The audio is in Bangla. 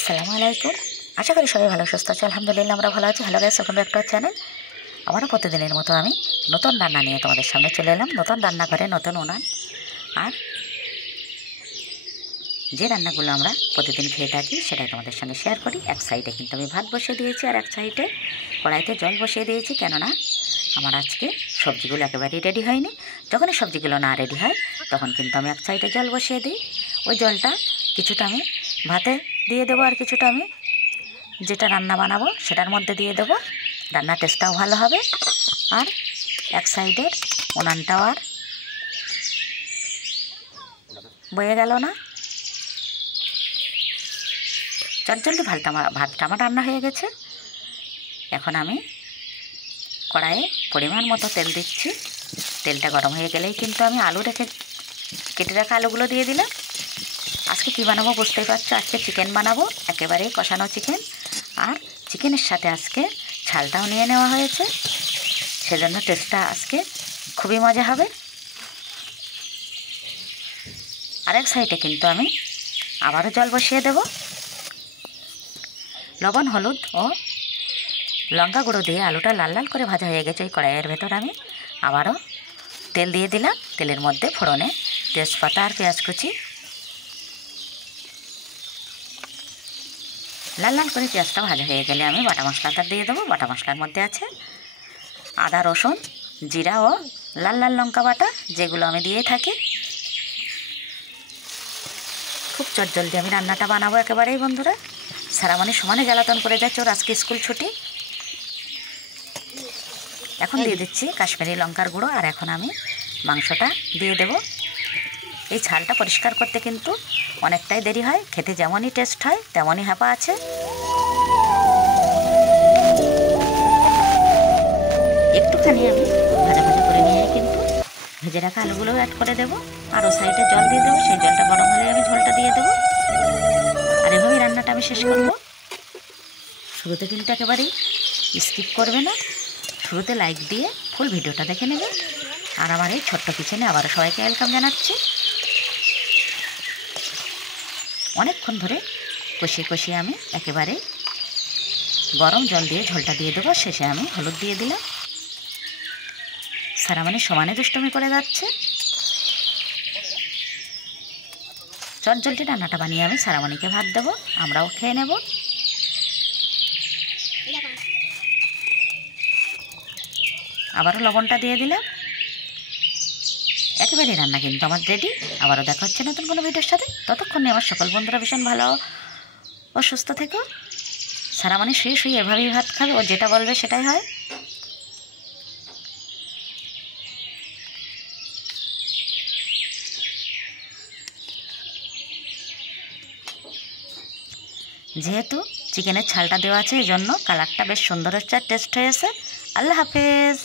আসসালামু আলাইকুম। আশা করি সবাই ভালো সুস্থ আছে। আলহামদুলিল্লাহ আমরা ভালো আছি। Hello guys, welcome back to our channel. আবারও প্রতিদিনের মতো আমি নতুন রান্না নিয়ে তোমাদের সামনে চলে এলাম। নতুন রান্নাঘরে নতুন উনান। আর যে রান্নাগুলো আমরা প্রতিদিন খেয়ে থাকি সেটাই তোমাদের সঙ্গে শেয়ার করি। এক সাইডে কিন্তু আমি ভাত বসিয়ে দিয়েছি আর এক সাইডে কড়াইতে জল বসিয়ে দিয়েছি, কেননা আমার আজকে সবজিগুলো একেবারেই রেডি হয়নি। যখনই সবজিগুলো না রেডি হয় তখন কিন্তু আমি এক সাইডে জল বসিয়ে দিই। ওই জলটা কিছুটা আমি ভাতে দিয়ে দেবো আর কিছুটা আমি যেটা রান্না বানাবো সেটার মধ্যে দিয়ে দেবো। রান্নার টেস্টটাও ভালো হবে। আর এক সাইডের উনানটাও আর বয়ে গেল না। চটজলদি ভাতটা আমার রান্না হয়ে গেছে। এখন আমি কড়াইয়ে পরিমাণ মতো তেল দিচ্ছি। তেলটা গরম হয়ে গেলেই কিন্তু আমি কেটে রাখা আলুগুলো দিয়ে দিলাম। আজকে কী বানাবো বুঝতেই পারছো, আজকে চিকেন বানাবো, একেবারেই কষানো চিকেন। আর চিকেনের সাথে আজকে ঝালটাও নিয়ে নেওয়া হয়েছে, সেজন্য টেস্টটা আজকে খুবই মজা হবে। আরেক সাইডে কিন্তু আমি আবারও জল বসিয়ে দেব। লবণ, হলুদ ও লঙ্কা গুঁড়ো দিয়ে আলুটা লাল লাল করে ভাজা হয়ে গেছে। ওই কড়াইয়ের ভেতর আমি আবারও তেল দিয়ে দিলাম। তেলের মধ্যে ফোড়নে তেজপাতা আর পেঁয়াজ কুচি, লাল লাল করে পেঁয়াজটা ভাজা হয়ে গেলে আমি বাটা মশলাটা দিয়ে দেবো। বাটা মশলার মধ্যে আছে আদা, রসুন, জিরা ও লাল লাল লঙ্কা বাটা, যেগুলো আমি দিয়ে থাকি। খুব চটজলদি আমি রান্নাটা বানাবো একেবারেই বন্ধুরা। সারামণি সমানে জ্বালাতন করে যাচ্ছে, ওর আজকে স্কুল ছুটি। এখন দিয়ে দিচ্ছি কাশ্মীরি লঙ্কার গুঁড়ো। আর এখন আমি মাংসটা দিয়ে দেব। এই ছালটা পরিষ্কার করতে কিন্তু অনেকটাই দেরি হয়, খেতে যেমনই টেস্ট হয় তেমনই হাঁপা আছে। একটুখানি আমি ভাজা ভাজা করে নিয়ে কিন্তু ভেজে রাখা আলুগুলোও অ্যাড করে দেবো। আর ও সাইডে জল দিয়ে দেবো। সেই জলটা গরম হলে আমি ঝোলটা দিয়ে দেবো। আর এভাবেই রান্নাটা আমি শেষ করবো। শুরুতে কিন্তু একেবারেই স্কিপ করবে না, শুরুতে লাইক দিয়ে ফুল ভিডিওটা দেখে নেবে। আর আমার এই ছোট্ট কিচেনে আবারও সবাইকে ওয়েলকাম জানাচ্ছি। অনেকক্ষণ ধরে কষিয়ে কষিয়ে আমি একেবারে গরম জল দিয়ে ঝোলটা দিয়ে দেবো। শেষে আমি হলুদ দিয়ে দিলাম। সারামণি সমানে দুষ্টমি করে যাচ্ছে। চটজলদি রান্নাটা বানিয়ে আমি সারামণিকে ভাত দেবো, আমরাও খেয়ে নেব। আবারও লবণটা দিয়ে দিলাম। একেবারে রান্না কিন্তু আমার রেডি। আবারও দেখা হচ্ছে নতুন কোনো ভিডিওর সাথে। ততক্ষণে আমার সকল বন্ধুরা ভীষণ ভালো ও সুস্থ থেকো। সারামণি শুয়ে শুয়ে এভাবেই ভাত খাবে, ও যেটা বলবে সেটাই হয়। যেহেতু চিকেনের ছালটা দেওয়া আছে এই জন্য কালারটা বেশ সুন্দর হচ্ছে আর টেস্ট হয়েছে। আল্লাহ হাফেজ।